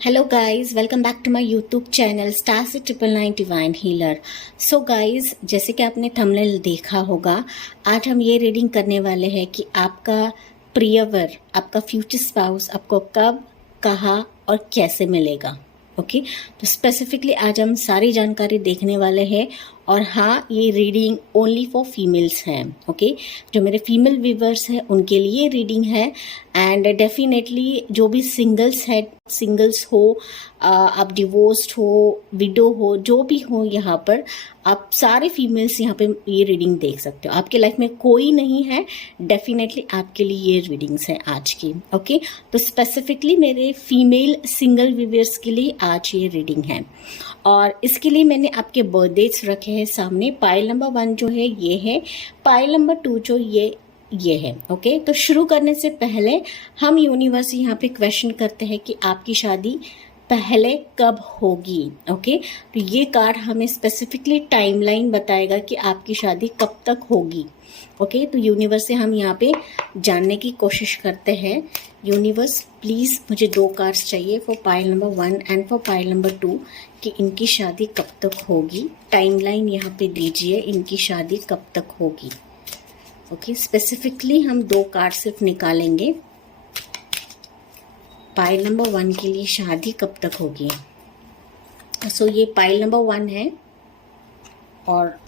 Hello guys, welcome back to my YouTube channel star से 999 divine healer. So guys, जैसे कि आपने thumbnail देखा होगा, आज हम ये रीडिंग करने वाले हैं कि आपका प्रियवर, आपका फ्यूचर स्पाउस आपको कब, कहाँ और कैसे मिलेगा। ओके, तो स्पेसिफिकली आज हम सारी जानकारी देखने वाले हैं। और हाँ, ये रीडिंग ओनली फॉर फीमेल्स हैं। ओके, जो मेरे फीमेल व्यूवर्स हैं उनके लिए रीडिंग है। एंड डेफिनेटली जो भी सिंगल्स हो, आप डिवोर्स्ड हो, विडो हो, जो भी हो, यहाँ पर आप सारे फीमेल्स यहाँ पे ये रीडिंग देख सकते हो। आपके लाइफ में कोई नहीं है, डेफिनेटली आपके लिए ये रीडिंग्स हैं आज की। ओके, तो स्पेसिफिकली मेरे फीमेल सिंगल व्यूअर्स के लिए आज ये रीडिंग है। और इसके लिए मैंने आपके बर्थडेट्स रखे हैं सामने। पाइल नंबर 1 जो है ये है, पाइल नंबर 2 जो ये है। ओके, तो शुरू करने से पहले हम यूनिवर्स यहाँ पे क्वेश्चन करते हैं कि आपकी शादी पहले कब होगी। ओके, तो ये कार्ड हमें स्पेसिफिकली टाइमलाइन बताएगा कि आपकी शादी कब तक होगी। ओके, तो यूनिवर्स से हम यहाँ पे जानने की कोशिश करते हैं। यूनिवर्स प्लीज, मुझे 2 कार्ड्स चाहिए for pile number 1 and for pile number 2 कि इनकी शादी कब तक होगी। टाइमलाइन यहाँ पे दीजिए, इनकी शादी कब तक होगी। ओके, स्पेसिफिकली हम 2 कार्ड सिर्फ निकालेंगे। पाइल नंबर 1 के लिए शादी कब तक होगी। सो ये पाइल नंबर 1 है और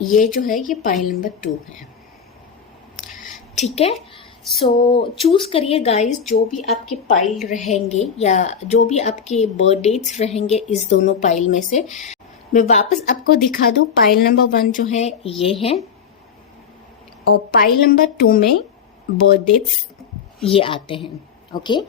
ये जो है ये पाइल नंबर 2 है। ठीक है, सो चूज करिए गाइस, जो भी आपके पाइल रहेंगे या जो भी आपके बर्थ डेट्स रहेंगे इस दोनों पाइल में से। मैं वापस आपको दिखा दूं, पाइल नंबर 1 जो है ये है और पाइल नंबर 2 में बर्थ डेट्स ये आते हैं। ओके,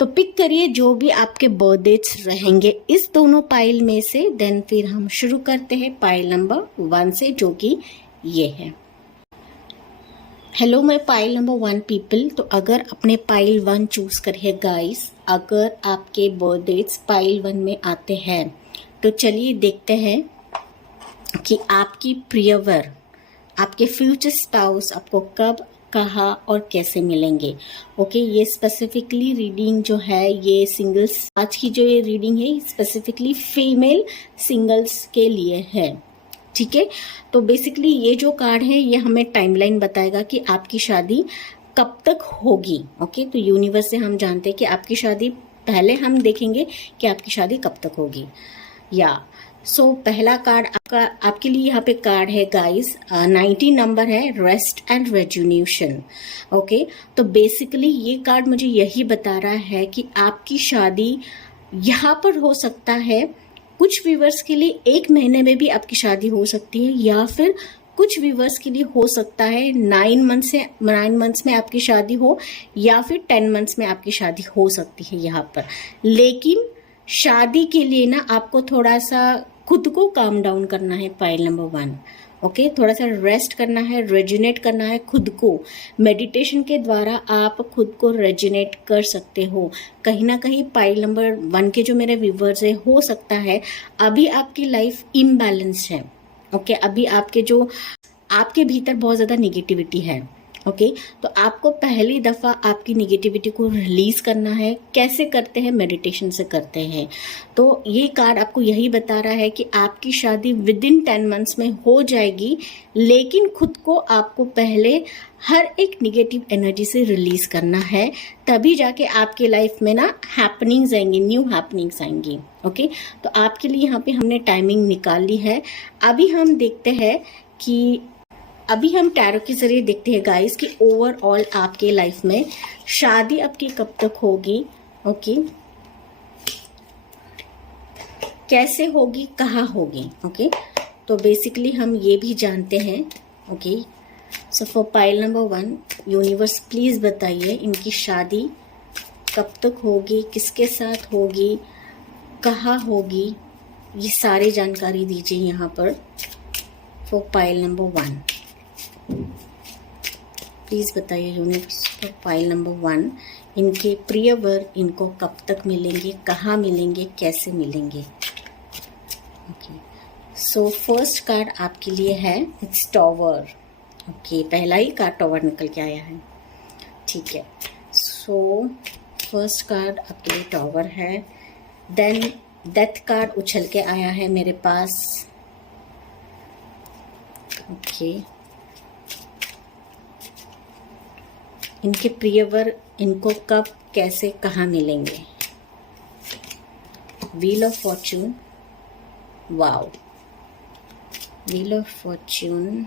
तो पिक करिए जो भी आपके बर्थ डेट्स रहेंगे इस दोनों पाइल में से। देन फिर हम शुरू करते हैं पाइल नंबर 1 से, जो कि ये है। Hello my pile number 1 people. तो अगर अपने पाइल 1 चूज करिए गाइस, अगर आपके बर्थ डेट्स पाइल 1 में आते हैं तो चलिए देखते हैं कि आपकी प्रियवर, आपके फ्यूचर स्पाउस आपको कब, कहाँ और कैसे मिलेंगे। ओके, ये स्पेसिफिकली रीडिंग जो है ये सिंगल्स, आज की जो ये रीडिंग है स्पेसिफिकली फीमेल सिंगल्स के लिए है। ठीक है, तो बेसिकली ये जो कार्ड है ये हमें टाइमलाइन बताएगा कि आपकी शादी कब तक होगी। ओके, तो यूनिवर्स से हम जानते हैं कि आपकी शादी, पहले हम देखेंगे कि आपकी शादी कब तक होगी। या सो पहला कार्ड आपके लिए यहाँ पे कार्ड है गाइस, 90 नंबर है, रेस्ट एंड रेजुन्यूशन। ओके, तो बेसिकली ये कार्ड मुझे यही बता रहा है कि आपकी शादी यहाँ पर हो सकता है। कुछ व्यूवर्स के लिए 1 महीने में भी आपकी शादी हो सकती है, या फिर कुछ व्यूवर्स के लिए हो सकता है 9 मंथ्स में आपकी शादी हो, या फिर 10 मंथ्स में आपकी शादी हो सकती है यहाँ पर। लेकिन शादी के लिए ना आपको थोड़ा सा खुद को काम डाउन करना है पाइल नंबर 1। ओके, थोड़ा सा रेस्ट करना है, रेजुनेट करना है खुद को। मेडिटेशन के द्वारा आप खुद को रेजुनेट कर सकते हो। कहीं ना कहीं पाइल नंबर 1 के जो मेरे व्यूवर्स है, हो सकता है अभी आपकी लाइफ इम्बैलेंस्ड है। ओके, अभी आपके भीतर बहुत ज़्यादा निगेटिविटी है। ओके, तो आपको पहली दफ़ा आपकी निगेटिविटी को रिलीज करना है। कैसे करते हैं? मेडिटेशन से करते हैं। तो ये कार्ड आपको यही बता रहा है कि आपकी शादी विद इन 10 मंथ्स में हो जाएगी, लेकिन खुद को आपको पहले हर एक निगेटिव एनर्जी से रिलीज करना है। तभी जाके आपके लाइफ में ना हैपनिंग्स आएंगी, न्यू हैपनिंग्स आएंगी। ओके, तो आपके लिए यहाँ पे हमने टाइमिंग निकाल ली है। अभी हम देखते हैं कि अभी हम टैरो के जरिए देखते हैं गाइस कि ओवरऑल आपके लाइफ में शादी आपकी कब तक होगी। ओके, कैसे होगी, कहाँ होगी। ओके, तो बेसिकली हम ये भी जानते हैं। Okay, so for pile number 1 universe please बताइए इनकी शादी कब तक होगी, किसके साथ होगी, कहाँ होगी, ये सारी जानकारी दीजिए यहाँ पर फॉर पाइल नंबर 1। प्लीज बताइए यूनिवर्स फॉर पाइल नंबर 1 इनके प्रियवर इनको कब तक मिलेंगे, कहाँ मिलेंगे, कैसे मिलेंगे। ओके, सो फर्स्ट कार्ड आपके लिए है इट्स टॉवर। ओके, पहला ही कार्ड टॉवर निकल के आया है। ठीक है, सो फर्स्ट कार्ड आपके लिए टॉवर है देन डेथ कार्ड उछल के आया है मेरे पास। ओके, इनके प्रियवर इनको कब कैसे कहाँ मिलेंगे। Wheel of fortune, wow, wheel of fortune.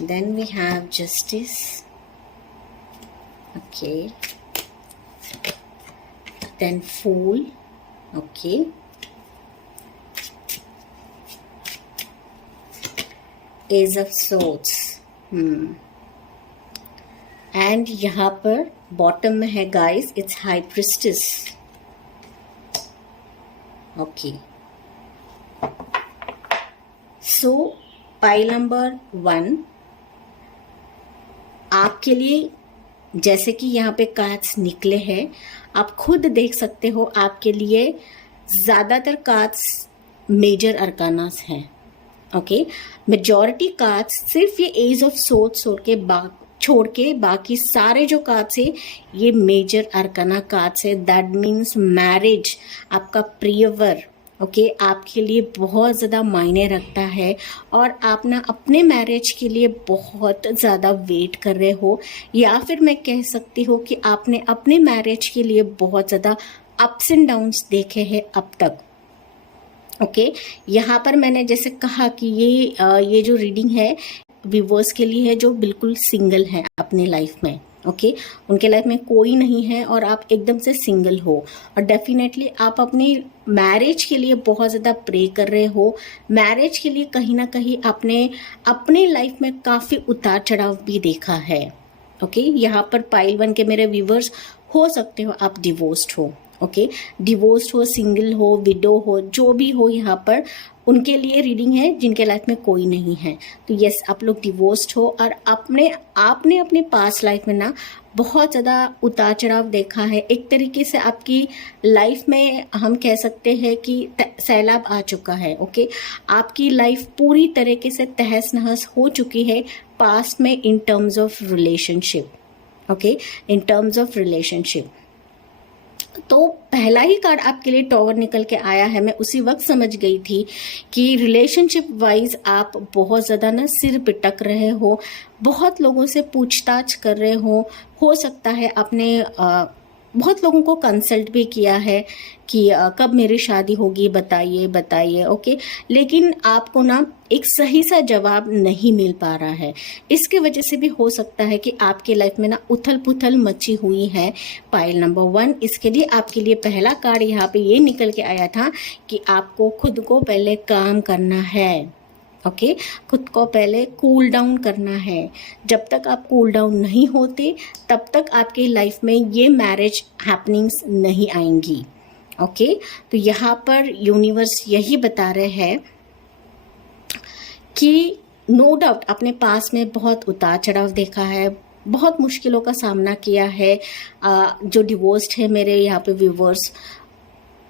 Then we have justice, okay, then fool, okay, ace of swords, and यहाँ पर बॉटम में है guys, it's high priestess, okay. So pile number 1 आपके लिए, जैसे कि यहाँ पे कार्ड्स निकले हैं, आप खुद देख सकते हो, आपके लिए ज़्यादातर कार्ड्स मेजर अरकानास हैं, ओके। मेजॉरिटी कार्ड्स सिर्फ ये एज ऑफ सोर्ड्स छोड़ के बाकी सारे जो कार्ड्स है ये मेजर अरकाना कार्ड्स है। दैट मीन्स मैरिज, आपका प्रियवर, ओके, आपके लिए बहुत ज़्यादा मायने रखता है और आप ना अपने मैरिज के लिए बहुत ज़्यादा वेट कर रहे हो, या फिर मैं कह सकती हूँ कि आपने अपने मैरिज के लिए बहुत ज़्यादा अप्स एंड डाउन्स देखे हैं अब तक, ओके। यहाँ पर मैंने जैसे कहा कि ये जो रीडिंग है व्यूअर्स के लिए है जो बिल्कुल सिंगल है अपनी लाइफ में, ओके। उनके लाइफ में कोई नहीं है और आप एकदम से सिंगल हो, और डेफिनेटली आप अपनी मैरिज के लिए बहुत ज़्यादा प्रे कर रहे हो। मैरिज के लिए कहीं ना कहीं आपने अपने लाइफ में काफ़ी उतार चढ़ाव भी देखा है, ओके। यहाँ पर पाइल 1 के मेरे व्यूअर्स हो सकते हो आप डिवोर्स्ड हो, ओके, डिवोर्स्ड हो, सिंगल हो, विडो हो, जो भी हो, यहाँ पर उनके लिए रीडिंग है जिनके लाइफ में कोई नहीं है। तो यस, आप लोग डिवोर्स्ड हो और आपने अपने पास्ट लाइफ में ना बहुत ज़्यादा उतार चढ़ाव देखा है। एक तरीके से आपकी लाइफ में हम कह सकते हैं कि सैलाब आ चुका है, ओके। आपकी लाइफ पूरी तरीके से तहस नहस हो चुकी है पास्ट में in terms of relationship, okay, in terms of relationship. तो पहला ही कार्ड आपके लिए टॉवर निकल के आया है। मैं उसी वक्त समझ गई थी कि रिलेशनशिप वाइज आप बहुत ज़्यादा ना सिर पिटक रहे हो, बहुत लोगों से पूछताछ कर रहे हो सकता है आपने बहुत लोगों को कंसल्ट भी किया है कि कब मेरी शादी होगी, बताइए, ओके। लेकिन आपको ना एक सही सा जवाब नहीं मिल पा रहा है। इसके वजह से भी हो सकता है कि आपके लाइफ में ना उथल पुथल मची हुई है। पाइल नंबर 1, इसके लिए आपके लिए पहला कार्ड यहाँ पे ये निकल के आया था कि आपको खुद को पहले काम करना है, ओके, खुद को पहले कूल डाउन करना है। जब तक आप कूल डाउन नहीं होते तब तक आपकी लाइफ में ये मैरिज हैपनिंग्स नहीं आएंगी, ओके। तो यहाँ पर यूनिवर्स यही बता रहे हैं कि नो डाउट अपने पास में बहुत उतार चढ़ाव देखा है, बहुत मुश्किलों का सामना किया है। जो डिवोर्स्ड है मेरे यहाँ पे व्यूवर्स,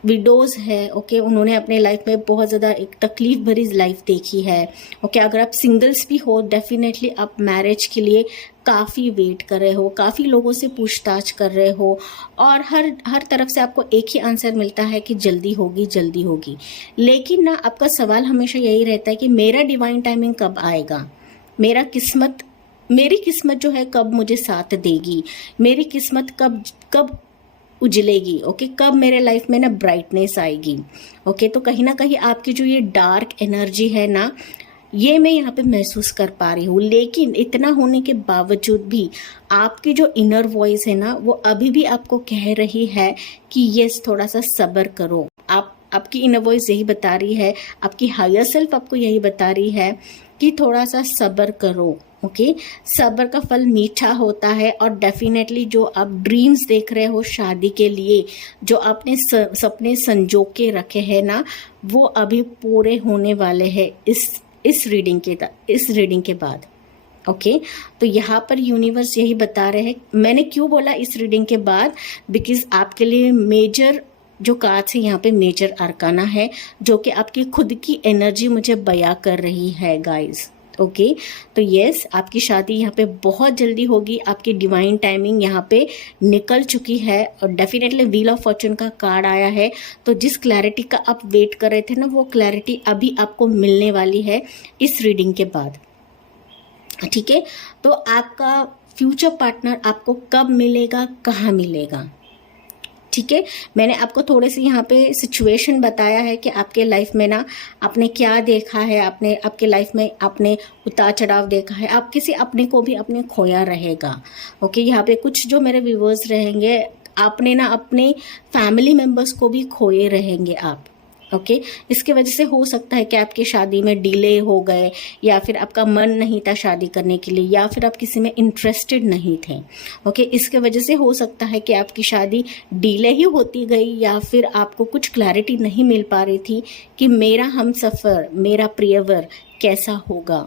विडोज है, ओके, उन्होंने अपने लाइफ में बहुत ज़्यादा एक तकलीफ भरी लाइफ देखी है, ओके। अगर आप सिंगल्स भी हो, डेफिनेटली आप मैरिज के लिए काफ़ी वेट कर रहे हो, काफ़ी लोगों से पूछताछ कर रहे हो, और हर तरफ से आपको एक ही आंसर मिलता है कि जल्दी होगी। लेकिन ना आपका सवाल हमेशा यही रहता है कि मेरा डिवाइन टाइमिंग कब आएगा, मेरी किस्मत जो है कब मुझे साथ देगी, मेरी किस्मत कब उजलेगी, ओके, कब मेरे लाइफ में ना ब्राइटनेस आएगी, ओके। तो कहीं ना कहीं आपकी जो ये डार्क एनर्जी है ना, ये मैं यहाँ पे महसूस कर पा रही हूँ। लेकिन इतना होने के बावजूद भी आपकी जो इनर वॉइस है ना, वो अभी भी आपको कह रही है कि यस, थोड़ा सा सब्र करो। आपकी इनर वॉइस यही बता रही है, आपकी हायर सेल्फ आपको यही बता रही है कि थोड़ा सा सब्र करो, ओके। सब्र का फल मीठा होता है, और डेफिनेटली जो आप ड्रीम्स देख रहे हो शादी के लिए, जो आपने सपने संजो के रखे हैं ना, वो अभी पूरे होने वाले हैं इस रीडिंग के बाद, ओके। तो यहाँ पर यूनिवर्स यही बता रहे हैं। मैंने क्यों बोला इस रीडिंग के बाद, बिकॉज आपके लिए मेजर जो कार्ड्स है यहाँ पे मेजर अरकाना है, जो कि आपकी खुद की एनर्जी मुझे बयां कर रही है गाइस, ओके तो यस, आपकी शादी यहाँ पे बहुत जल्दी होगी, आपकी डिवाइन टाइमिंग यहाँ पे निकल चुकी है और डेफिनेटली व्हील ऑफ फॉर्चून का कार्ड आया है। तो जिस क्लैरिटी का आप वेट कर रहे थे ना, वो क्लैरिटी अभी आपको मिलने वाली है इस रीडिंग के बाद, ठीक है। तो आपका फ्यूचर पार्टनर आपको कब मिलेगा, कहाँ मिलेगा, ठीक है। मैंने आपको थोड़े से यहाँ पे सिचुएशन बताया है कि आपके लाइफ में ना आपने क्या देखा है, आपके लाइफ में आपने उतार चढ़ाव देखा है, आप किसी अपने को भी अपने खोया रहेगा। ओके, यहाँ पे कुछ जो मेरे व्यूवर्स रहेंगे, आपने ना अपने फैमिली मेंबर्स को भी खोए रहेंगे आप। ओके, इसके वजह से हो सकता है कि आपकी शादी में डिले हो गए, या फिर आपका मन नहीं था शादी करने के लिए, या फिर आप किसी में इंटरेस्टेड नहीं थे। ओके, इसके वजह से हो सकता है कि आपकी शादी डिले ही होती गई, या फिर आपको कुछ क्लैरिटी नहीं मिल पा रही थी कि मेरा हमसफर, मेरा प्रियवर कैसा होगा।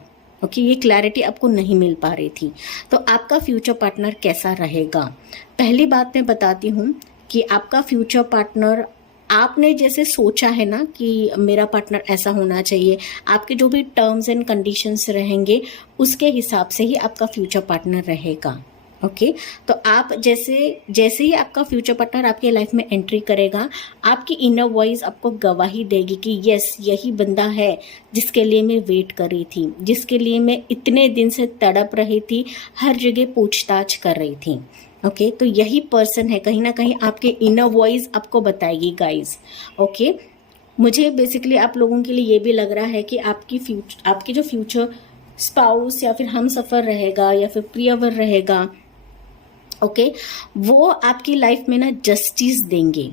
ओके, ये क्लैरिटी आपको नहीं मिल पा रही थी। तो आपका फ्यूचर पार्टनर कैसा रहेगा, पहली बात मैं बताती हूँ कि आपका फ्यूचर पार्टनर, आपने जैसे सोचा है ना कि मेरा पार्टनर ऐसा होना चाहिए, आपके जो भी टर्म्स एंड कंडीशंस रहेंगे उसके हिसाब से ही आपका फ्यूचर पार्टनर रहेगा। ओके, तो आप जैसे ही आपका फ्यूचर पार्टनर आपके लाइफ में एंट्री करेगा, आपकी इनर वॉइस आपको गवाही देगी कि यस, यही बंदा है जिसके लिए मैं वेट कर रही थी, जिसके लिए मैं इतने दिन से तड़प रही थी, हर जगह पूछताछ कर रही थी। ओके, तो यही पर्सन है, कहीं ना कहीं आपके इनर वॉइस आपको बताएगी गाइज। ओके, मुझे बेसिकली आप लोगों के लिए ये भी लग रहा है कि आपकी जो फ्यूचर स्पाउस या फिर हम सफर रहेगा या फिर प्रियवर रहेगा, ओके, वो आपकी लाइफ में ना जस्टिस देंगे।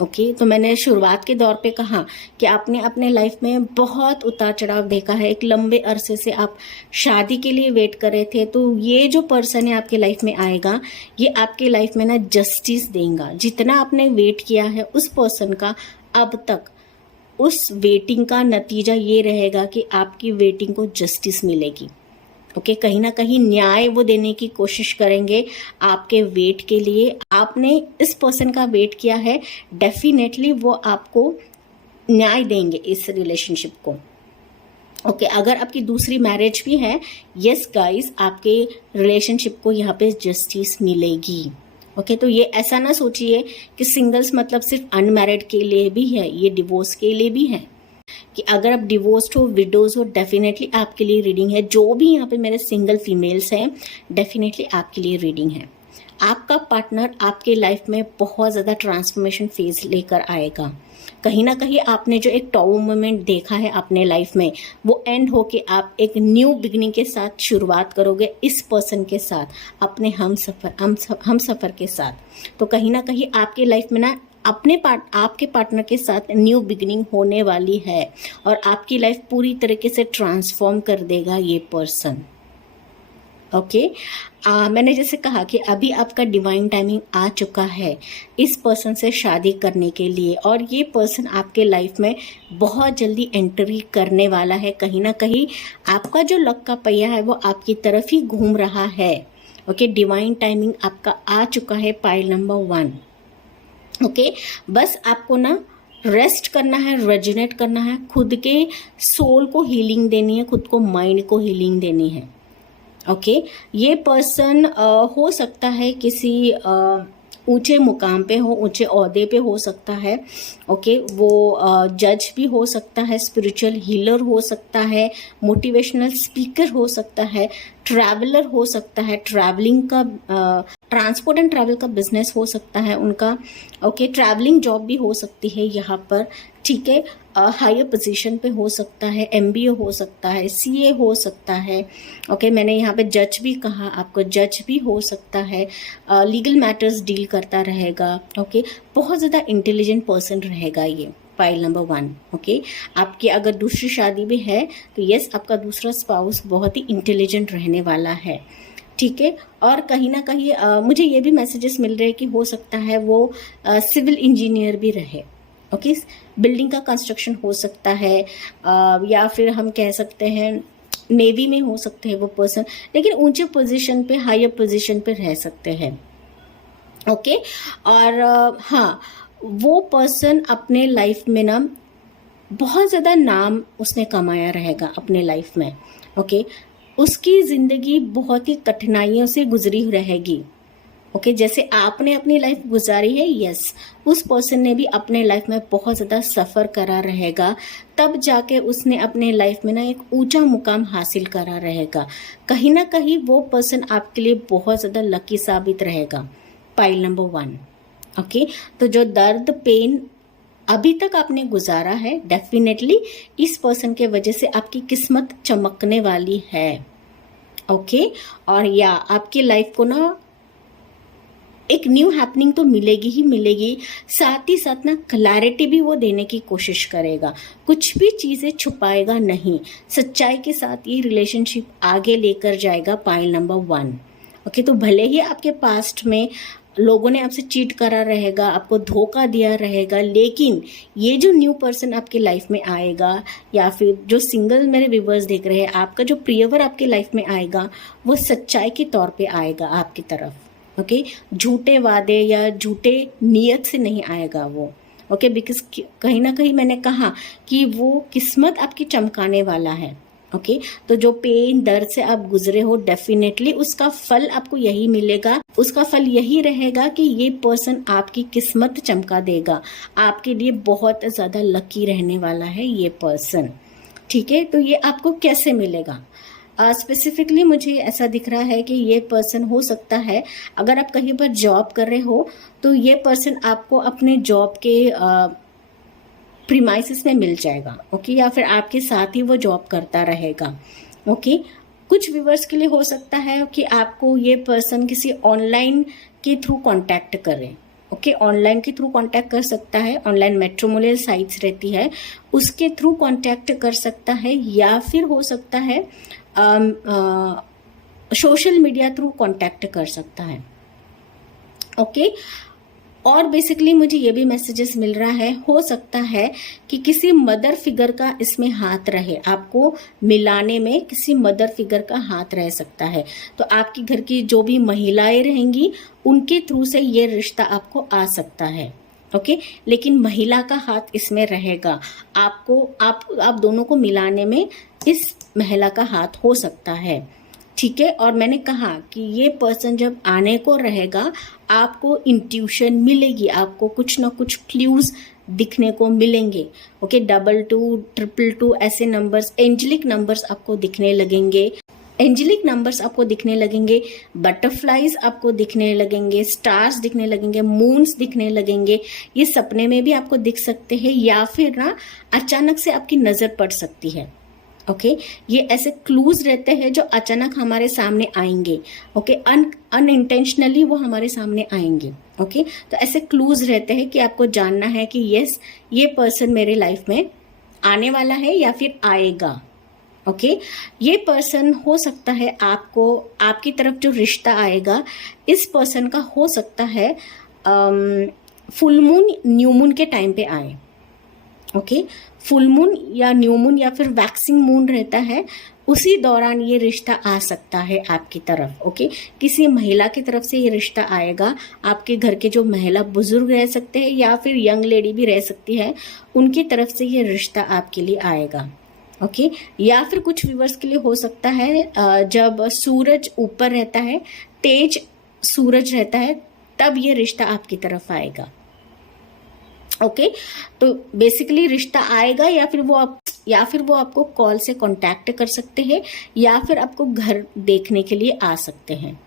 ओके, तो मैंने शुरुआत के दौर पे कहा कि आपने अपने लाइफ में बहुत उतार चढ़ाव देखा है, एक लंबे अरसे से आप शादी के लिए वेट कर रहे थे, तो ये जो पर्सन है आपके लाइफ में आएगा, ये आपके लाइफ में ना जस्टिस देगा। जितना आपने वेट किया है उस पर्सन का, अब तक उस वेटिंग का नतीजा ये रहेगा कि आपकी वेटिंग को जस्टिस मिलेगी। ओके, कहीं ना कहीं न्याय वो देने की कोशिश करेंगे आपके वेट के लिए। आपने इस पर्सन का वेट किया है, डेफिनेटली वो आपको न्याय देंगे इस रिलेशनशिप को। ओके, अगर आपकी दूसरी मैरिज भी है, यस गाइस, आपके रिलेशनशिप को यहाँ पे जस्टिस मिलेगी। ओके, तो ये ऐसा ना सोचिए कि सिंगल्स मतलब सिर्फ अनमैरिड के लिए भी है, ये डिवोर्स के लिए भी है, कि अगर आप डिवोर्स्ड हो, विडोज हो, डेफिनेटली आपके लिए रीडिंग है। जो भी यहाँ पे मेरे सिंगल फीमेल्स हैं, डेफिनेटली आपके लिए रीडिंग है। आपका पार्टनर आपके लाइफ में बहुत ज़्यादा ट्रांसफॉर्मेशन फेज लेकर आएगा। कहीं ना कहीं आपने जो एक टॉप मोमेंट देखा है अपने लाइफ में, वो एंड हो के आप एक न्यू बिगनिंग के साथ शुरुआत करोगे इस पर्सन के साथ, अपने हम सफ़र के साथ। तो कहीं ना कहीं आपके लाइफ में ना आपके पार्टनर के साथ न्यू बिगनिंग होने वाली है, और आपकी लाइफ पूरी तरीके से ट्रांसफॉर्म कर देगा ये पर्सन। ओके, मैंने जैसे कहा कि अभी आपका डिवाइन टाइमिंग आ चुका है इस पर्सन से शादी करने के लिए, और ये पर्सन आपके लाइफ में बहुत जल्दी एंट्री करने वाला है। कहीं ना कहीं आपका जो लक का पहिया है वो आपकी तरफ ही घूम रहा है। ओके, डिवाइन टाइमिंग आपका आ चुका है, पाइल नंबर 1। ओके, बस आपको ना रेस्ट करना है, रेजिनेट करना है, खुद के सोल को हीलिंग देनी है, खुद को माइंड को हीलिंग देनी है। ओके, ये पर्सन हो सकता है किसी ऊंचे मुकाम पे हो, ऊंचे ओहदे पे हो सकता है। ओके, वो जज भी हो सकता है, स्पिरिचुअल हीलर हो सकता है, मोटिवेशनल स्पीकर हो सकता है, ट्रैवलर हो सकता है, ट्रैवलिंग का ट्रांसपोर्ट एंड ट्रैवल का बिजनेस हो सकता है उनका। ओके, ट्रैवलिंग जॉब भी हो सकती है यहाँ पर, ठीक है। हायर पोजीशन पे हो सकता है, MBA हो सकता है, CA हो सकता है। ओके, मैंने यहाँ पे जज भी कहा, आपको जज भी हो सकता है, लीगल मैटर्स डील करता रहेगा। ओके, बहुत ज़्यादा इंटेलिजेंट पर्सन रहेगा ये, पाइल नंबर 1। ओके, आपकी अगर दूसरी शादी भी है तो यस, आपका दूसरा स्पाउस बहुत ही इंटेलिजेंट रहने वाला है, ठीक है। और कहीं ना कहीं मुझे ये भी मैसेजेस मिल रहे हैं कि हो सकता है वो सिविल इंजीनियर भी रहे। ओके, बिल्डिंग का कंस्ट्रक्शन हो सकता है, या फिर हम कह सकते हैं नेवी में हो सकते हैं वो पर्सन, लेकिन ऊंचे पोजीशन पे, हायर पोजीशन पे रह सकते हैं। ओके, और हाँ, वो पर्सन अपने लाइफ में ना बहुत ज़्यादा नाम उसने कमाया रहेगा अपने लाइफ में। ओके, उसकी जिंदगी बहुत ही कठिनाइयों से गुजरी रहेगी। ओके, जैसे आपने अपनी लाइफ गुजारी है, यस, उस पर्सन ने भी अपने लाइफ में बहुत ज़्यादा सफ़र करा रहेगा, तब जाके उसने अपने लाइफ में ना एक ऊंचा मुकाम हासिल करा रहेगा। कहीं ना कहीं वो पर्सन आपके लिए बहुत ज़्यादा लकी साबित रहेगा। Pile number 1। ओके, तो जो दर्द पेन अभी तक आपने गुजारा है, डेफिनेटली इस पर्सन के वजह से आपकी किस्मत चमकने वाली है। ओके, और या आपकी लाइफ को ना एक न्यू हैपनिंग तो मिलेगी ही मिलेगी, साथ ही साथ ना क्लैरिटी भी वो देने की कोशिश करेगा, कुछ भी चीज़ें छुपाएगा नहीं, सच्चाई के साथ ये रिलेशनशिप आगे लेकर जाएगा। Pile number 1। ओके, तो भले ही आपके पास्ट में लोगों ने आपसे चीट करा रहेगा, आपको धोखा दिया रहेगा, लेकिन ये जो न्यू पर्सन आपकी लाइफ में आएगा, या फिर जो सिंगल मेरे व्यूवर्स देख रहे हैं, आपका जो प्रियवर आपकी लाइफ में आएगा, वो सच्चाई के तौर पे आएगा आपकी तरफ। ओके, झूठे वादे या झूठे नियत से नहीं आएगा वो। ओके, बिकॉज कहीं ना कहीं मैंने कहा कि वो किस्मत आपकी चमकाने वाला है। ओके, तो जो पेन दर्द से आप गुजरे हो, डेफिनेटली उसका फल आपको यही मिलेगा, उसका फल यही रहेगा कि ये पर्सन आपकी किस्मत चमका देगा, आपके लिए बहुत ज़्यादा लकी रहने वाला है ये पर्सन। ठीक है, तो ये आपको कैसे मिलेगा? स्पेसिफिकली मुझे ऐसा दिख रहा है कि ये पर्सन हो सकता है, अगर आप कहीं पर जॉब कर रहे हो तो ये पर्सन आपको अपने जॉब के प्रीमाइसिस में मिल जाएगा। ओके, या फिर आपके साथ ही वो जॉब करता रहेगा। ओके, कुछ व्यूवर्स के लिए हो सकता है कि आपको ये पर्सन किसी ऑनलाइन के थ्रू कांटेक्ट करे। ओके, ऑनलाइन के थ्रू कांटेक्ट कर सकता है, ऑनलाइन मैट्रिमोनियल साइट्स रहती है उसके थ्रू कांटेक्ट कर सकता है, या फिर हो सकता है सोशल मीडिया थ्रू कांटेक्ट कर सकता है। ओके, और बेसिकली मुझे ये भी मैसेजेस मिल रहा है, हो सकता है कि किसी मदर फिगर का इसमें हाथ रहे, आपको मिलाने में किसी मदर फिगर का हाथ रह सकता है। तो आपकी घर की जो भी महिलाएं रहेंगी उनके थ्रू से ये रिश्ता आपको आ सकता है। ओके, लेकिन महिला का हाथ इसमें रहेगा, आपको आप दोनों को मिलाने में इस महिला का हाथ हो सकता है। ठीक है, और मैंने कहा कि ये पर्सन जब आने को रहेगा, आपको इंट्यूशन मिलेगी, आपको कुछ ना कुछ क्लूज दिखने को मिलेंगे। ओके, 22, 222 ऐसे नंबर्स, एंजेलिक नंबर्स आपको दिखने लगेंगे, एंजेलिक नंबर्स आपको दिखने लगेंगे, बटरफ्लाईज आपको दिखने लगेंगे, स्टार्स दिखने लगेंगे, मून्स दिखने लगेंगे। ये सपने में भी आपको दिख सकते हैं, या फिर ना अचानक से आपकी नजर पड़ सकती है। ओके, ये ऐसे क्लूज रहते हैं जो अचानक हमारे सामने आएंगे। ओके, अनइंटेंशनली वो हमारे सामने आएंगे। ओके, तो ऐसे क्लूज रहते हैं कि आपको जानना है कि यस, ये पर्सन मेरे लाइफ में आने वाला है या फिर आएगा। ओके, ये पर्सन हो सकता है आपको, आपकी तरफ जो रिश्ता आएगा इस पर्सन का हो सकता है फुल मून न्यू मून के टाइम पे आए। ओके, फुल मून या न्यू मून या फिर वैक्सिंग मून रहता है, उसी दौरान ये रिश्ता आ सकता है आपकी तरफ। ओके, किसी महिला की तरफ से ये रिश्ता आएगा, आपके घर के जो महिला बुजुर्ग रह सकते हैं या फिर यंग लेडी भी रह सकती है, उनकी तरफ से ये रिश्ता आपके लिए आएगा। ओके, या फिर कुछ व्यूवर्स के लिए हो सकता है जब सूरज ऊपर रहता है, तेज सूरज रहता है, तब ये रिश्ता आपकी तरफ आएगा। ओके, तो बेसिकली रिश्ता आएगा, या फिर वो आपको कॉल से कांटेक्ट कर सकते हैं, या फिर आपको घर देखने के लिए आ सकते हैं।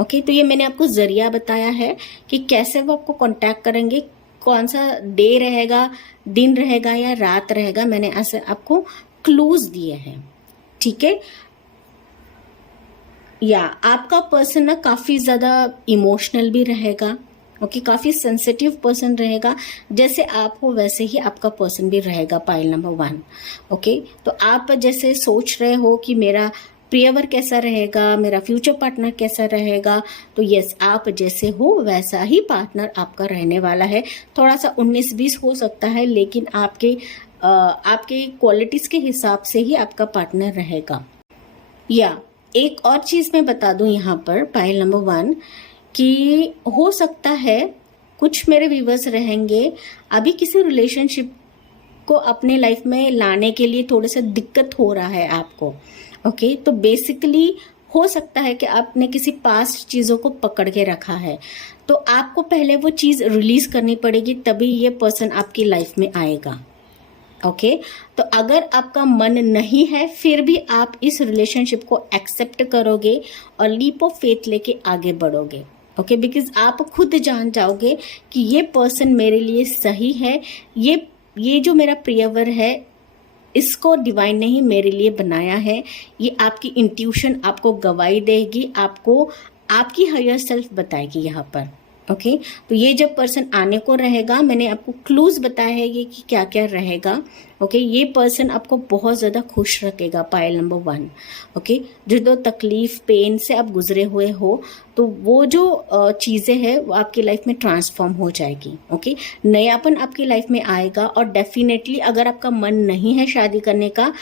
ओके, तो ये मैंने आपको जरिया बताया है कि कैसे वो आपको कांटेक्ट करेंगे, कौन सा डे रहेगा, दिन रहेगा या रात रहेगा, मैंने ऐसे आपको क्लूज दिए हैं। ठीक है, या आपका पर्सन ना काफी ज्यादा इमोशनल भी रहेगा। ओके, काफी सेंसिटिव पर्सन रहेगा, जैसे आप हो वैसे ही आपका पर्सन भी रहेगा। Pile number 1। ओके, तो आप जैसे सोच रहे हो कि मेरा प्रियवर कैसा रहेगा, मेरा फ्यूचर पार्टनर कैसा रहेगा, तो यस, आप जैसे हो वैसा ही पार्टनर आपका रहने वाला है। थोड़ा सा 19-20 हो सकता है, लेकिन आपके क्वालिटीज के हिसाब से ही आपका पार्टनर रहेगा। या एक और चीज मैं बता दूं यहाँ पर पाइल नंबर 1 कि हो सकता है कुछ मेरे व्यूवर्स रहेंगे अभी किसी रिलेशनशिप को अपने लाइफ में लाने के लिए थोड़ा सा दिक्कत हो रहा है आपको। ओके, तो बेसिकली हो सकता है कि आपने किसी पास्ट चीज़ों को पकड़ के रखा है, तो आपको पहले वो चीज़ रिलीज करनी पड़ेगी, तभी ये पर्सन आपकी लाइफ में आएगा। ओके, तो अगर आपका मन नहीं है फिर भी आप इस रिलेशनशिप को एक्सेप्ट करोगे और लीप ऑफ फेथ लेके आगे बढ़ोगे। ओके, बिकॉज आप खुद जान जाओगे कि ये पर्सन मेरे लिए सही है, ये जो मेरा प्रियवर है इसको डिवाइन ने ही मेरे लिए बनाया है। ये आपकी इंट्यूशन आपको गवाही देगी, आपको आपकी हायर सेल्फ बताएगी यहाँ पर। ओके, तो ये जब पर्सन आने को रहेगा, मैंने आपको क्लूज बताया है ये कि क्या क्या रहेगा। ओके, ये पर्सन आपको बहुत ज़्यादा खुश रखेगा, पायल नंबर 1। ओके, जो तकलीफ पेन से आप गुजरे हुए हो, तो वो जो चीज़ें हैं वो आपकी लाइफ में ट्रांसफॉर्म हो जाएगी। ओके, नयापन आपकी लाइफ में आएगा और डेफिनेटली अगर आपका मन नहीं है शादी करने का,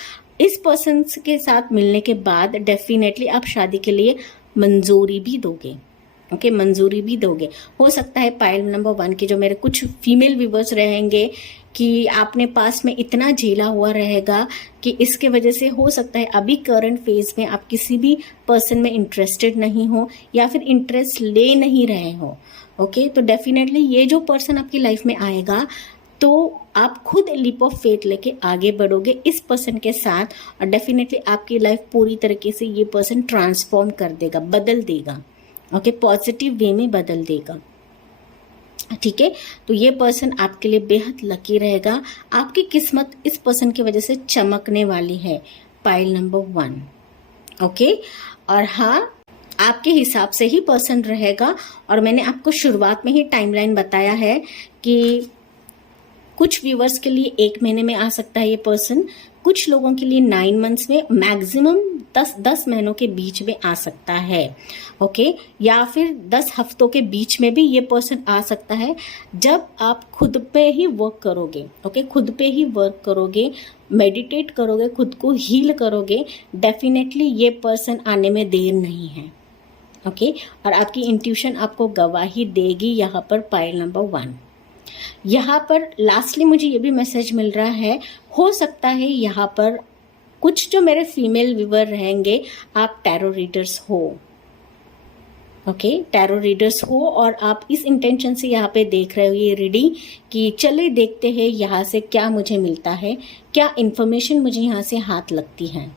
इस पर्सन के साथ मिलने के बाद डेफिनेटली आप शादी के लिए मंजूरी भी दोगे। ओके, मंजूरी भी दोगे। हो सकता है पाइल नंबर 1 के जो मेरे कुछ फीमेल व्यूवर्स रहेंगे कि आपने पास्ट में इतना झेला हुआ रहेगा कि इसके वजह से हो सकता है अभी करंट फेज में आप किसी भी पर्सन में इंटरेस्टेड नहीं हो या फिर इंटरेस्ट ले नहीं रहे हो। ओके, तो डेफिनेटली ये जो पर्सन आपकी लाइफ में आएगा तो आप खुद लीप ऑफ फेथ लेके आगे बढ़ोगे इस पर्सन के साथ, और डेफिनेटली आपकी लाइफ पूरी तरीके से ये पर्सन ट्रांसफॉर्म कर देगा, बदल देगा। ओके, पॉजिटिव वे में बदल देगा। ठीक है, तो ये पर्सन आपके लिए बेहद लकी रहेगा। आपकी किस्मत इस पर्सन की वजह से चमकने वाली है, पाइल नंबर 1। ओके, और हाँ, आपके हिसाब से ही पर्सन रहेगा। और मैंने आपको शुरुआत में ही टाइमलाइन बताया है कि कुछ व्यूवर्स के लिए 1 महीने में आ सकता है ये पर्सन, कुछ लोगों के लिए 9 मंथ्स में, मैक्सिमम 10 महीनों के बीच में आ सकता है। ओके, या फिर 10 हफ्तों के बीच में भी ये पर्सन आ सकता है, जब आप खुद पे ही वर्क करोगे। ओके, खुद पे ही वर्क करोगे, मेडिटेट करोगे, खुद को हील करोगे, डेफिनेटली ये पर्सन आने में देर नहीं है। ओके, और आपकी इंट्यूशन आपको गवाही देगी यहाँ पर, पाइल नंबर 1। यहाँ पर लास्टली मुझे ये भी मैसेज मिल रहा है, हो सकता है यहाँ पर कुछ जो मेरे फीमेल व्यूवर रहेंगे, आप टैरो रीडर्स हो। ओके, टैरो रीडर्स हो और आप इस इंटेंशन से यहाँ पे देख रहे हो ये रीडिंग कि चले देखते हैं यहाँ से क्या मुझे मिलता है, क्या इन्फॉर्मेशन मुझे यहाँ से हाथ लगती है।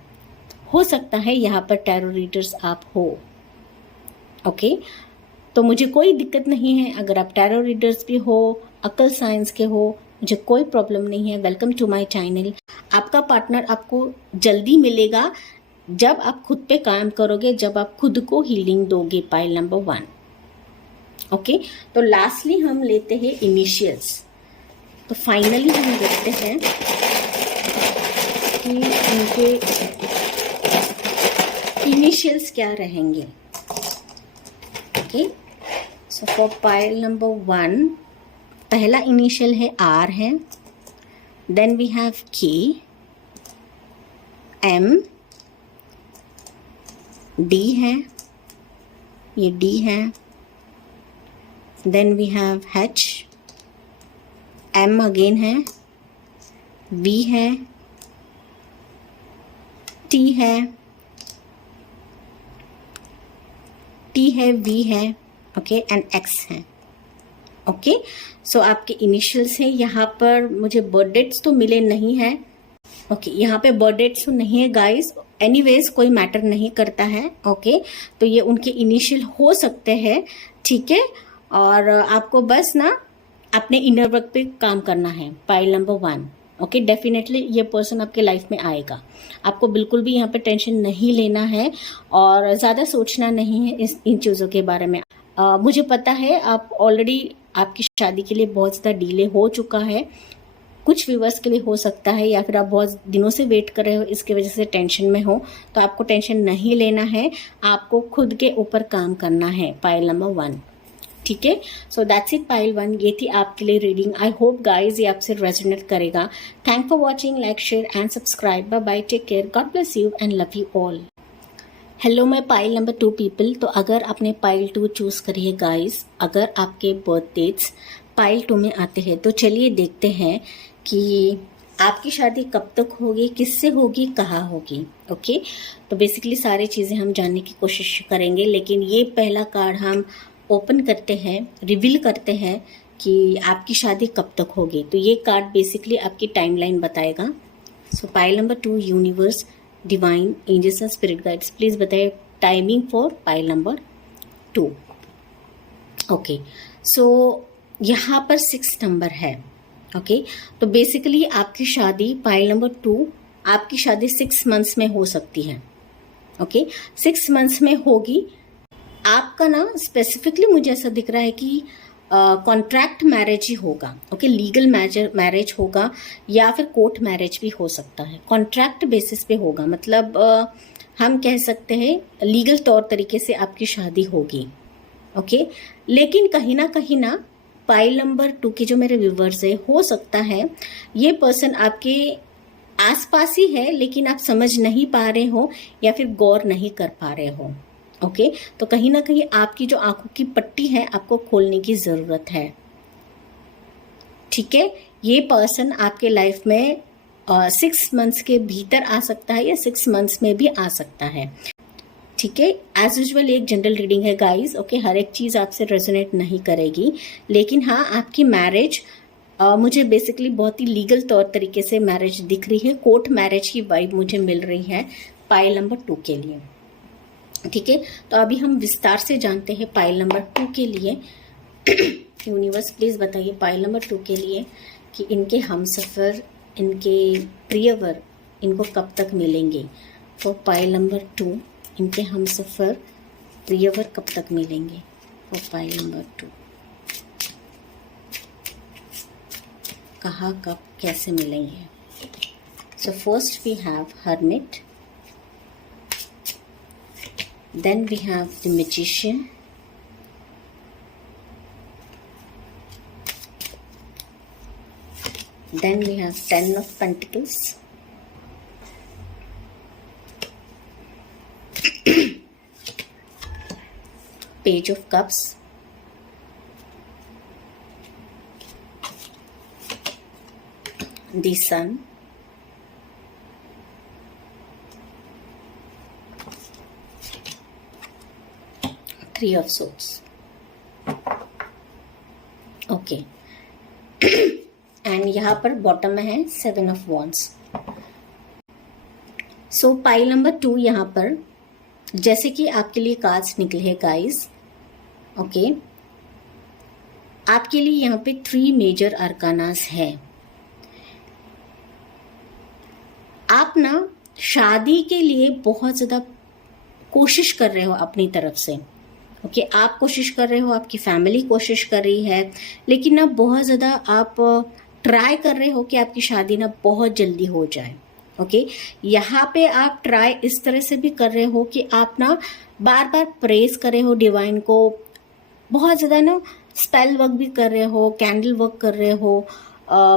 हो सकता है यहाँ पर टैरो रीडर्स आप हो। ओके, तो मुझे कोई दिक्कत नहीं है अगर आप टैरो रीडर्स भी हो, अकल साइंस के हो, मुझे कोई प्रॉब्लम नहीं है। Welcome to my channel. आपका पार्टनर आपको जल्दी मिलेगा जब आप खुद पे काम करोगे, जब आप खुद को हीलिंग दोगे, पाइल नंबर 1। ओके, तो लास्टली हम लेते हैं इनिशियल्स। तो फाइनली हम देखते हैं कि उनके इनिशियल्स क्या रहेंगे। Okay, so for pile number 1, पहला इनिशियल है R है, then we have K, M, D है, ये D है, then we have H, M again है, V है, T है, T है, V है, ओके, एंड X है। ओके, सो आपके इनिशियल्स हैं। यहाँ पर मुझे बर्थ डेट्स तो मिले नहीं है। ओके, यहाँ पे बर्थ डेट्स तो नहीं है गाइस, एनीवेज कोई मैटर नहीं करता है। ओके, तो ये उनके इनिशियल हो सकते हैं। ठीक है, और आपको बस ना अपने इनर वर्क पे काम करना है, पाइल नंबर 1। ओके, डेफिनेटली ये पर्सन आपके लाइफ में आएगा। आपको बिल्कुल भी यहाँ पे टेंशन नहीं लेना है और ज़्यादा सोचना नहीं है इन चीज़ों के बारे में। मुझे पता है आप ऑलरेडी आपकी शादी के लिए बहुत ज़्यादा डिले हो चुका है। कुछ व्यूवर्स के लिए हो सकता है, या फिर आप बहुत दिनों से वेट कर रहे हो, इसकी वजह से टेंशन में हो, तो आपको टेंशन नहीं लेना है, आपको खुद के ऊपर काम करना है, पाइल नंबर 1। ठीक है, सो दैट्स इट पाइल 1। ये थी आपके लिए रीडिंग। आई होप गाइज ये आपसे रेजोनेट करेगा। Thank for watching, like, share and subscribe. Bye bye, take care, God bless you and love you all. Hello, मैं पाइल नंबर 2 पीपल। तो अगर आपने पाइल 2 चूज़ करी है गाइस, अगर आपके बर्थ डेट्स पाइल 2 में आते हैं तो चलिए देखते हैं कि आपकी शादी कब तक होगी, किससे होगी, कहाँ होगी। ओके, तो बेसिकली सारी चीज़ें हम जानने की कोशिश करेंगे, लेकिन ये पहला कार्ड हम ओपन करते हैं, रिवील करते हैं कि आपकी शादी कब तक होगी। तो ये कार्ड बेसिकली आपकी टाइमलाइन बताएगा। So pile number 2, universe, divine, angels and spirit guides, please बताइए timing for pile number 2। Okay, so यहाँ पर 6 नंबर है। ओके, तो बेसिकली आपकी शादी पाइल नंबर 2, आपकी शादी 6 मंथ्स में हो सकती है। ओके, 6 मंथ्स में होगी। आपका ना स्पेसिफिकली मुझे ऐसा दिख रहा है कि कॉन्ट्रैक्ट मैरिज ही होगा। ओके, लीगल मैरिज होगा या फिर कोर्ट मैरिज भी हो सकता है। कॉन्ट्रैक्ट बेसिस पे होगा, मतलब हम कह सकते हैं लीगल तौर तरीके से आपकी शादी होगी। ओके, लेकिन कहीं ना पाइल नंबर 2 के जो मेरे व्यूवर्स है, हो सकता है ये पर्सन आपके आसपास ही है लेकिन आप समझ नहीं पा रहे हो या फिर गौर नहीं कर पा रहे हो। ओके, तो कहीं ना कहीं आपकी जो आंखों की पट्टी है आपको खोलने की जरूरत है। ठीक है, ये पर्सन आपके लाइफ में 6 मंथ्स के भीतर आ सकता है या 6 मंथ्स में भी आ सकता है। ठीक है, एज यूजुअल एक जनरल रीडिंग है गाइस। ओके, हर एक चीज आपसे रेजोनेट नहीं करेगी, लेकिन हाँ आपकी मैरिज मुझे बेसिकली बहुत ही लीगल तौर तरीके से मैरिज दिख रही है। कोर्ट मैरिज की वाइब मुझे मिल रही है पाइल नंबर 2 के लिए। ठीक है, तो अभी हम विस्तार से जानते हैं पाइल नंबर 2 के लिए। यूनिवर्स प्लीज बताइए पाइल नंबर 2 के लिए कि इनके हमसफर, इनके प्रियवर इनको कब तक मिलेंगे। तो पाइल नंबर 2, इनके हमसफर प्रियवर कब तक मिलेंगे। तो पाइल नंबर 2 कहाँ, कब, कैसे मिलेंगे। So first we have hermit, then we have the magician, then we have 10 of Pentacles, Page of Cups, the Sun, Three of Swords. Okay, and यहाँ पर बॉटम में है 7 of Wands. So pile number 2 यहाँ पर जैसे कि आपके लिए कार्ड्स निकले हैं गाइस। ओके, आपके लिए यहाँ पे 3 मेजर अरकानास है। आप ना शादी के लिए बहुत ज्यादा कोशिश कर रहे हो अपनी तरफ से। ओके, आप कोशिश कर रहे हो, आपकी फैमिली कोशिश कर रही है, लेकिन ना बहुत ज़्यादा आप ट्राई कर रहे हो कि आपकी शादी ना बहुत जल्दी हो जाए। ओके, यहाँ पे आप ट्राई इस तरह से भी कर रहे हो कि आप ना बार बार प्रेस कर रहे हो डिवाइन को, बहुत ज़्यादा ना स्पेल वर्क भी कर रहे हो, कैंडल वर्क कर रहे हो,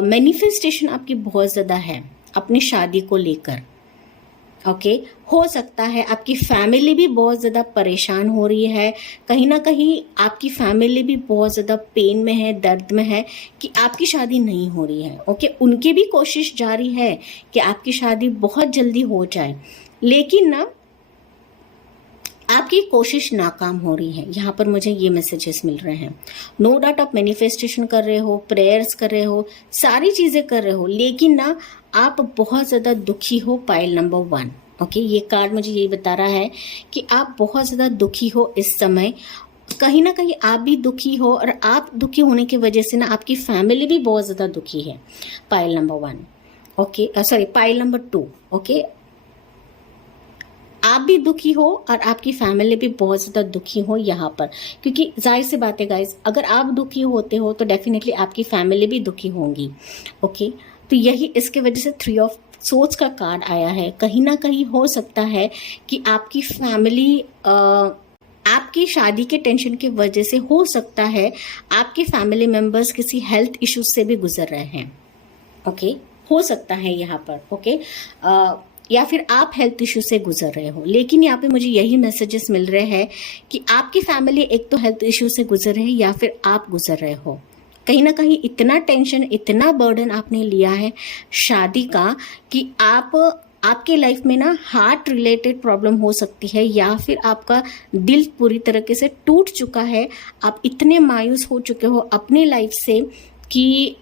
मैनिफेस्टेशन आपकी बहुत ज़्यादा है अपनी शादी को लेकर। ओके, हो सकता है आपकी फैमिली भी बहुत ज़्यादा परेशान हो रही है, कहीं ना कहीं आपकी फैमिली भी बहुत ज़्यादा पेन में है, दर्द में है कि आपकी शादी नहीं हो रही है। ओके, उनकी भी कोशिश जारी है कि आपकी शादी बहुत जल्दी हो जाए, लेकिन ना आपकी कोशिश नाकाम हो रही है। यहाँ पर मुझे ये मैसेजेस मिल रहे हैं। नो डाउट आप मैनिफेस्टेशन कर रहे हो, प्रेयर्स कर रहे हो, सारी चीज़ें कर रहे हो, लेकिन ना आप बहुत ज़्यादा दुखी हो। Pile number 1। ओके, ये कार्ड मुझे यही बता रहा है कि आप बहुत ज़्यादा दुखी हो इस समय। कहीं ना कहीं आप भी दुखी हो, और आप दुखी होने की वजह से ना आपकी फैमिली भी बहुत ज़्यादा दुखी है। Pile number 1। Okay, sorry pile number 2। Okay, आप भी दुखी हो और आपकी फैमिली भी बहुत ज़्यादा दुखी हो यहाँ पर, क्योंकि जाहिर सी बात है गाइज, अगर आप दुखी होते हो तो डेफिनेटली आपकी फैमिली भी दुखी होंगी। ओके, तो यही इसके वजह से 3 ऑफ सोर्ड्स का कार्ड आया है। कहीं ना कहीं हो सकता है कि आपकी फैमिली आपकी शादी के टेंशन की वजह से, हो सकता है आपके फैमिली मेंबर्स किसी हेल्थ इश्यूज से भी गुजर रहे हैं। ओके, हो सकता है यहाँ पर। ओके, या फिर आप हेल्थ इश्यू से गुजर रहे हो, लेकिन यहाँ पे मुझे यही मैसेजेस मिल रहे हैं कि आपकी फैमिली एक तो हेल्थ इश्यू से गुजर रहे हैं या फिर आप गुजर रहे हो। कहीं ना कहीं इतना टेंशन, इतना बर्डन आपने लिया है शादी का कि आपके लाइफ में ना हार्ट रिलेटेड प्रॉब्लम हो सकती है, या फिर आपका दिल पूरी तरीके से टूट चुका है। आप इतने मायूस हो चुके हो अपनी लाइफ से कि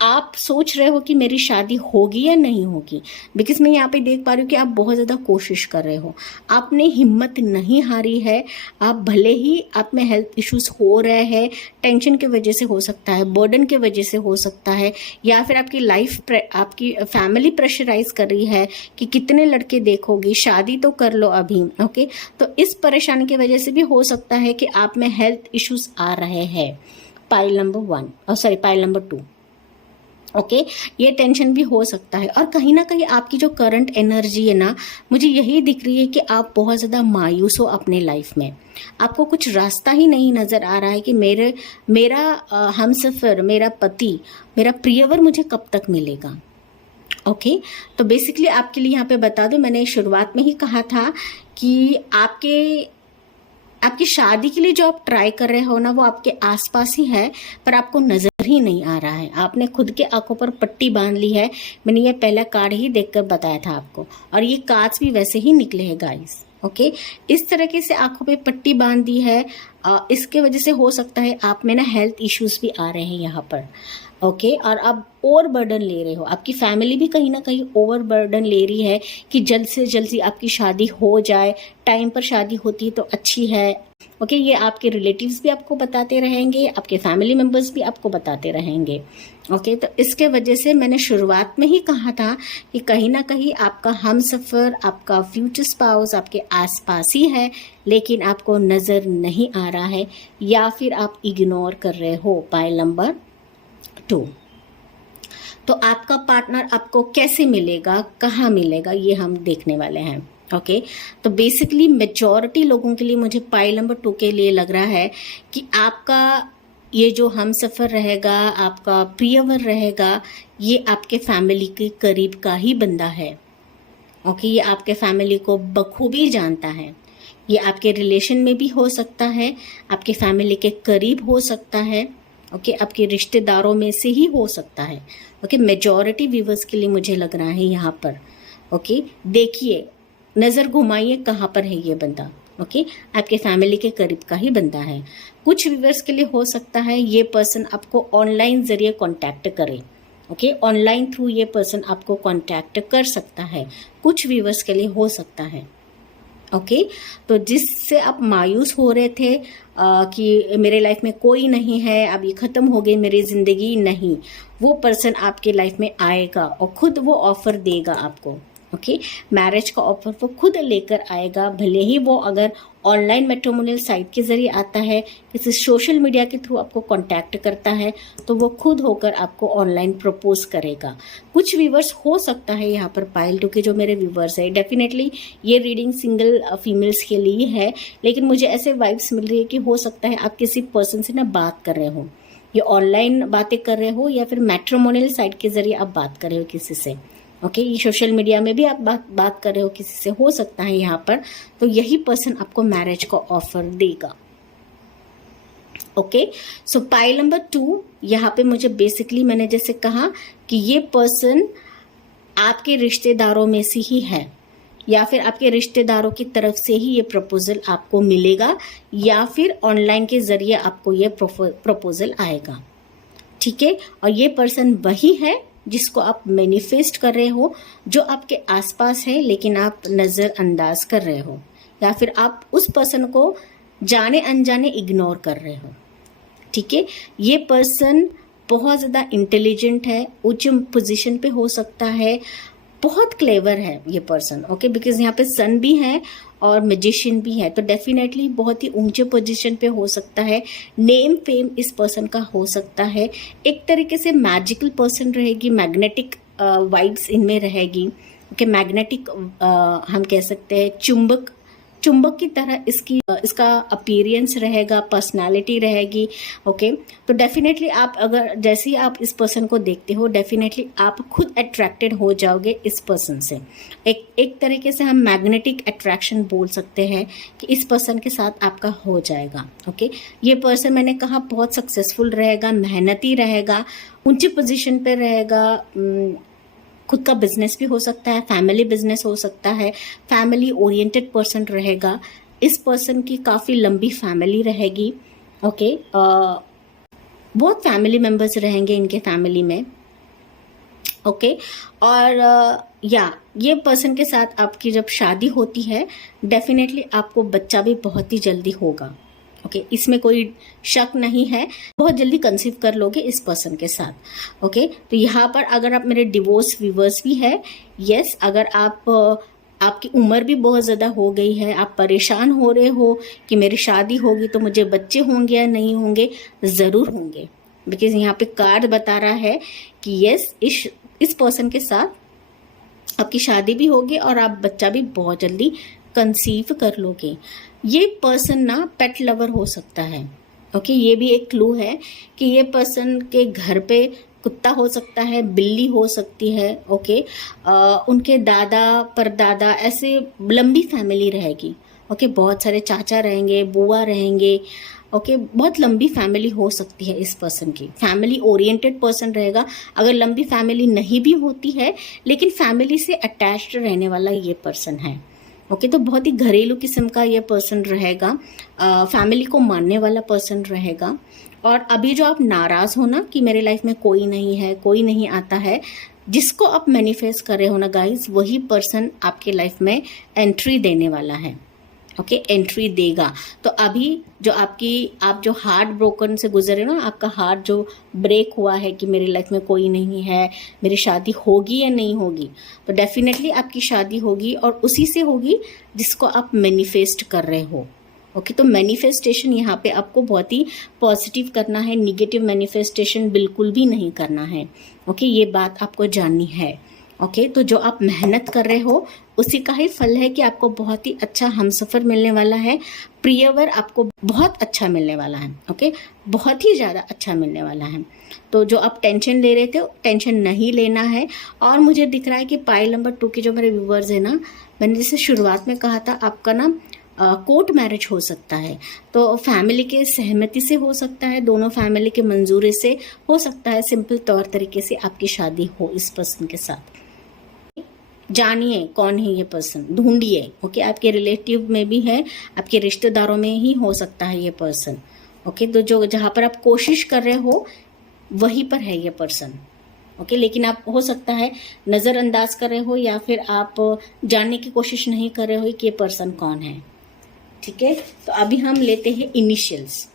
आप सोच रहे हो कि मेरी शादी होगी या नहीं होगी। बिकॉज मैं यहाँ पे देख पा रही हूँ कि आप बहुत ज़्यादा कोशिश कर रहे हो, आपने हिम्मत नहीं हारी है। आप भले ही आप में हेल्थ इश्यूज हो रहे हैं, टेंशन की वजह से हो सकता है, बर्डन की वजह से हो सकता है, या फिर आपकी लाइफ आपकी फैमिली प्रेशराइज कर रही है कि कितने लड़के देखोगी, शादी तो कर लो अभी। ओके, तो इस परेशानी की वजह से भी हो सकता है कि आप में हेल्थ इश्यूज आ रहे हैं। Pile number 2। ओके, ये टेंशन भी हो सकता है। और कहीं ना कहीं आपकी जो करंट एनर्जी है ना, मुझे यही दिख रही है कि आप बहुत ज़्यादा मायूस हो अपने लाइफ में। आपको कुछ रास्ता ही नहीं नज़र आ रहा है कि मेरा हमसफ़र, मेरा पति, मेरा प्रियवर मुझे कब तक मिलेगा। ओके, तो बेसिकली आपके लिए यहाँ पे बता दूं, मैंने शुरुआत में ही कहा था कि आपकी शादी के लिए जो आप ट्राई कर रहे हो ना, वो आपके आसपास ही है, पर आपको नजर ही नहीं आ रहा है। आपने खुद के आंखों पर पट्टी बांध ली है। मैंने ये पहला कार्ड ही देखकर बताया था आपको, और ये कार्ड्स भी वैसे ही निकले हैं गाइस। ओके, इस तरीके से आंखों पे पट्टी बांध दी है। इसके वजह से हो सकता है आप में ना हेल्थ इश्यूज भी आ रहे हैं यहाँ पर। ओके, और आप ओवर बर्डन ले रहे हो, आपकी फैमिली भी कहीं ना कहीं ओवर बर्डन ले रही है कि जल्द से जल्द ही आपकी शादी हो जाए, टाइम पर शादी होती तो अच्छी है। ओके, ये आपके रिलेटिव्स भी आपको बताते रहेंगे, आपके फैमिली मेम्बर्स भी आपको बताते रहेंगे। ओके, तो इसके वजह से मैंने शुरुआत में ही कहा था कि कहीं ना कहीं आपका हमसफ़र, आपका फ्यूचर स्पाउस आपके आसपास ही है, लेकिन आपको नज़र नहीं आ रहा है, या फिर आप इग्नोर कर रहे हो। Pile number 2। तो आपका पार्टनर आपको कैसे मिलेगा, कहाँ मिलेगा, ये हम देखने वाले हैं। ओके, तो बेसिकली मेजॉरिटी लोगों के लिए मुझे पाइल नंबर 2 के लिए लग रहा है कि आपका ये जो हमसफ़र रहेगा, आपका प्रियवर रहेगा, ये आपके फैमिली के करीब का ही बंदा है। ओके, ये आपके फैमिली को बखूबी जानता है। ये आपके रिलेशन में भी हो सकता है, आपके फैमिली के करीब हो सकता है। ओके, आपके रिश्तेदारों में से ही हो सकता है। ओके, मेजॉरिटी व्यूवर्स के लिए मुझे लग रहा है यहाँ पर। ओके, देखिए, नज़र घुमाइए कहाँ पर है ये बंदा। ओके, आपके फैमिली के करीब का ही बंदा है। कुछ व्यूवर्स के लिए हो सकता है ये पर्सन आपको ऑनलाइन जरिए कांटेक्ट करे। ओके, ऑनलाइन थ्रू ये पर्सन आपको कांटेक्ट कर सकता है। कुछ व्यूवर्स के लिए हो सकता है। ओके, तो जिससे आप मायूस हो रहे थे कि मेरे लाइफ में कोई नहीं है, अब ये ख़त्म हो गई मेरी ज़िंदगी, नहीं, वो पर्सन आपके लाइफ में आएगा और खुद वो ऑफ़र देगा आपको। ओके, मैरिज का ऑफर वो खुद लेकर आएगा। भले ही वो अगर ऑनलाइन मैट्रिमोनियल साइट के जरिए आता है, किसी सोशल मीडिया के थ्रू आपको कांटेक्ट करता है, तो वो खुद होकर आपको ऑनलाइन प्रपोज करेगा। कुछ व्यूवर्स हो सकता है यहाँ पर पाइल 2 के जो मेरे व्यूवर्स है, डेफिनेटली ये रीडिंग सिंगल फीमेल्स के लिए है, लेकिन मुझे ऐसे वाइब्स मिल रही है कि हो सकता है आप किसी पर्सन से ना बात कर रहे हो, ये ऑनलाइन बातें कर रहे हो, या फिर मैट्रिमोनियल साइट के जरिए आप बात कर रहे हो किसी से। ओके, ये सोशल मीडिया में भी आप बात कर रहे हो किसी से, हो सकता है यहाँ पर। तो यही पर्सन आपको मैरिज का ऑफर देगा। ओके, सो पाइल नंबर 2 यहाँ पे मुझे बेसिकली मैंने जैसे कहा कि ये पर्सन आपके रिश्तेदारों में से ही है, या फिर आपके रिश्तेदारों की तरफ से ही ये प्रपोजल आपको मिलेगा, या फिर ऑनलाइन के जरिए आपको ये प्रपोजल आएगा। ठीक है, और ये पर्सन वही है जिसको आप मैनिफेस्ट कर रहे हो, जो आपके आसपास है लेकिन आप नज़रअंदाज कर रहे हो, या फिर आप उस पर्सन को जाने अनजाने इग्नोर कर रहे हो। ठीक है, ये पर्सन बहुत ज़्यादा इंटेलिजेंट है, उच्च पोजीशन पे हो सकता है, बहुत क्लेवर है ये पर्सन। ओके, बिकॉज यहाँ पे सन भी है और मैजिशियन भी है, तो डेफिनेटली बहुत ही ऊंचे पोजीशन पे हो सकता है। नेम फेम इस पर्सन का हो सकता है। एक तरीके से मैजिकल पर्सन रहेगी, मैग्नेटिक वाइब्स इनमें रहेगी। ओके, मैग्नेटिक हम कह सकते हैं चुंबक चुंबक की तरह इसका अपीयरेंस रहेगा, पर्सनालिटी रहेगी। ओके, तो डेफिनेटली आप अगर जैसे ही आप इस पर्सन को देखते हो, डेफिनेटली आप खुद अट्रैक्टेड हो जाओगे इस पर्सन से। एक तरीके से हम मैग्नेटिक अट्रैक्शन बोल सकते हैं कि इस पर्सन के साथ आपका हो जाएगा। ओके, ये पर्सन मैंने कहा बहुत सक्सेसफुल रहेगा, मेहनती रहेगा, ऊंची पोजीशन पे रहेगा, खुद का बिजनेस भी हो सकता है, फैमिली बिजनेस हो सकता है, फैमिली ओरिएंटेड पर्सन रहेगा। इस पर्सन की काफ़ी लंबी फैमिली रहेगी। ओके, बहुत फैमिली मेंबर्स रहेंगे इनके फैमिली में। ओके, और ये पर्सन के साथ आपकी जब शादी होती है, डेफिनेटली आपको बच्चा भी बहुत ही जल्दी होगा। ओके, इसमें कोई शक नहीं है, बहुत जल्दी कंसीव कर लोगे इस पर्सन के साथ। ओके, तो यहाँ पर अगर आप मेरे डिवोर्स व्यूवर्स भी है, यस, अगर आपकी उम्र भी बहुत ज़्यादा हो गई है, आप परेशान हो रहे हो कि मेरी शादी होगी तो मुझे बच्चे होंगे या नहीं होंगे, ज़रूर होंगे। बिकॉज यहाँ पे कार्ड बता रहा है कि यस, इस पर्सन के साथ आपकी शादी भी होगी और आप बच्चा भी बहुत जल्दी कंसीव कर लोगे। ये पर्सन ना पेट लवर हो सकता है। ओके, ये भी एक क्लू है कि ये पर्सन के घर पे कुत्ता हो सकता है, बिल्ली हो सकती है। ओके, उनके दादा परदादा, ऐसे लंबी फैमिली रहेगी। ओके, बहुत सारे चाचा रहेंगे, बुआ रहेंगे। ओके, बहुत लंबी फैमिली हो सकती है इस पर्सन की। फैमिली ओरिएंटेड पर्सन रहेगा। अगर लंबी फैमिली नहीं भी होती है, लेकिन फैमिली से अटैच्ड रहने वाला ये पर्सन है। ओके, तो बहुत ही घरेलू किस्म का ये पर्सन रहेगा, फैमिली को मानने वाला पर्सन रहेगा। और अभी जो आप नाराज हो ना कि मेरे लाइफ में कोई नहीं है, कोई नहीं आता है, जिसको आप मैनिफेस्ट कर रहे हो ना गाइस, वही पर्सन आपके लाइफ में एंट्री देने वाला है। ओके, एंट्री देगा। तो अभी जो आप जो हार्ट ब्रोकन से गुजरे ना, आपका हार्ट जो ब्रेक हुआ है कि मेरी लाइफ में कोई नहीं है, मेरी शादी होगी या नहीं होगी, तो डेफिनेटली आपकी शादी होगी और उसी से होगी जिसको आप मैनिफेस्ट कर रहे हो। ओके, तो मैनिफेस्टेशन यहाँ पे आपको बहुत ही पॉजिटिव करना है, निगेटिव मैनिफेस्टेशन बिल्कुल भी नहीं करना है। ओके, ये बात आपको जाननी है। ओके, तो जो आप मेहनत कर रहे हो उसी का ही फल है कि आपको बहुत ही अच्छा हमसफर मिलने वाला है, प्रियवर आपको बहुत अच्छा मिलने वाला है। ओके, बहुत ही ज़्यादा अच्छा मिलने वाला है। तो जो आप टेंशन ले रहे थे, टेंशन नहीं लेना है। और मुझे दिख रहा है कि पाइल नंबर 2 के जो मेरे व्यूवर्स हैं ना, मैंने जैसे शुरुआत में कहा था, आपका ना कोर्ट मैरिज हो सकता है। तो फैमिली के सहमति से हो सकता है, दोनों फैमिली के मंजूरी से हो सकता है, सिंपल तौर तरीके से आपकी शादी हो इस पर्सन के साथ। जानिए कौन है ये पर्सन, ढूंढिए। ओके, आपके रिलेटिव में भी है, आपके रिश्तेदारों में ही हो सकता है ये पर्सन। ओके, तो जो जहाँ पर आप कोशिश कर रहे हो वहीं पर है ये पर्सन। ओके, लेकिन आप हो सकता है नज़रअंदाज कर रहे हो या फिर आप जानने की कोशिश नहीं कर रहे हो कि ये पर्सन कौन है। ठीक है, तो अभी हम लेते हैं इनिशियल्स।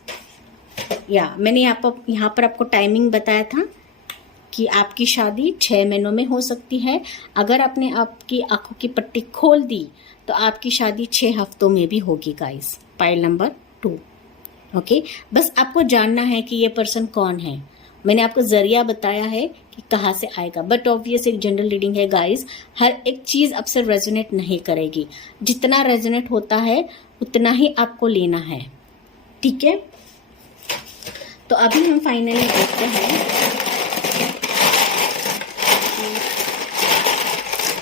मैंने यहाँ पर आपको टाइमिंग बताया था कि आपकी शादी 6 महीनों में हो सकती है। अगर आपने आपकी आंखों की पट्टी खोल दी तो आपकी शादी 6 हफ्तों में भी होगी गाइस। Pile number 2। ओके, बस आपको जानना है कि ये पर्सन कौन है। मैंने आपको जरिया बताया है कि कहाँ से आएगा, बट ऑब्वियस एक जनरल रीडिंग है गाइस, हर एक चीज़ आपसे रेजोनेट नहीं करेगी। जितना रेजोनेट होता है उतना ही आपको लेना है। ठीक है, तो अभी हम फाइनली देखते हैं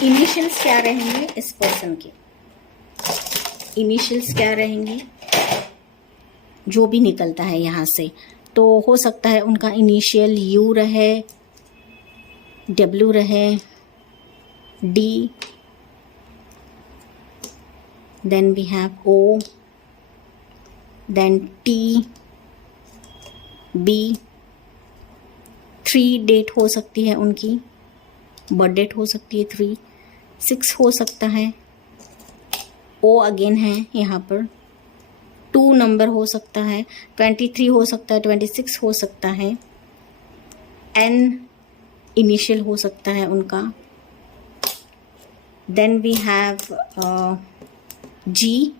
इनिशियल्स क्या रहेंगे इस पर्सन के। इनिशियल्स क्या रहेंगे जो भी निकलता है यहाँ से, तो हो सकता है उनका इनिशियल यू रहे, डब्ल्यू रहे, D, then we have O, then T, B, 3 date हो सकती है उनकी, बर्थ डेट हो सकती है 3, 6 हो सकता है, ओ अगेन है यहाँ पर, 2 नंबर हो सकता है, 23 हो सकता है, 26 हो सकता है, एन इनिशियल हो सकता है उनका, then we have G,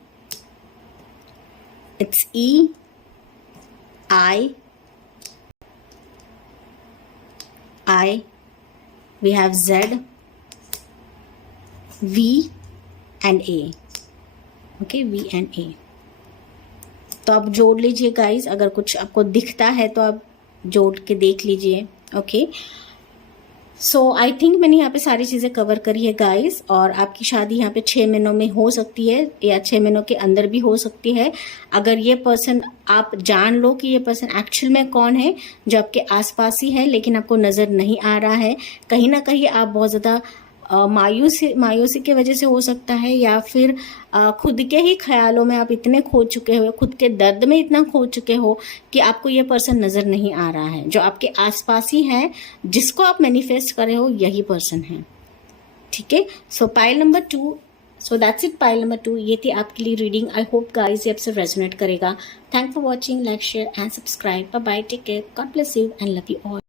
it's E, I, we have Z, V and A. Okay, VNA। तो आप जोड़ लीजिए गाइस, अगर कुछ आपको दिखता है तो आप जोड़ के देख लीजिए। ओके, सो आई थिंक मैंने यहाँ पे सारी चीज़ें कवर करी है गाइस। और आपकी शादी यहाँ पे 6 महीनों में हो सकती है या 6 महीनों के अंदर भी हो सकती है, अगर ये पर्सन आप जान लो कि ये पर्सन एक्चुअल में कौन है, जो आपके आसपास ही है लेकिन आपको नज़र नहीं आ रहा है। कहीं ना कहीं आप बहुत ज़्यादा मायूसी की वजह से हो सकता है, या फिर खुद के ही ख्यालों में आप इतने खो चुके हो, खुद के दर्द में इतना खो चुके हो कि आपको ये पर्सन नज़र नहीं आ रहा है। जो आपके आसपास ही है, जिसको आप मैनिफेस्ट कर रहे हो, यही पर्सन है। ठीक है, सो pile number 2, so that's it, pile number 2 ये थी आपके लिए रीडिंग। आई होप गाइस ये आपसे रेजोनेट करेगा। Thank for watching, like share and subscribe. Bye bye, take care, God bless you and love you all.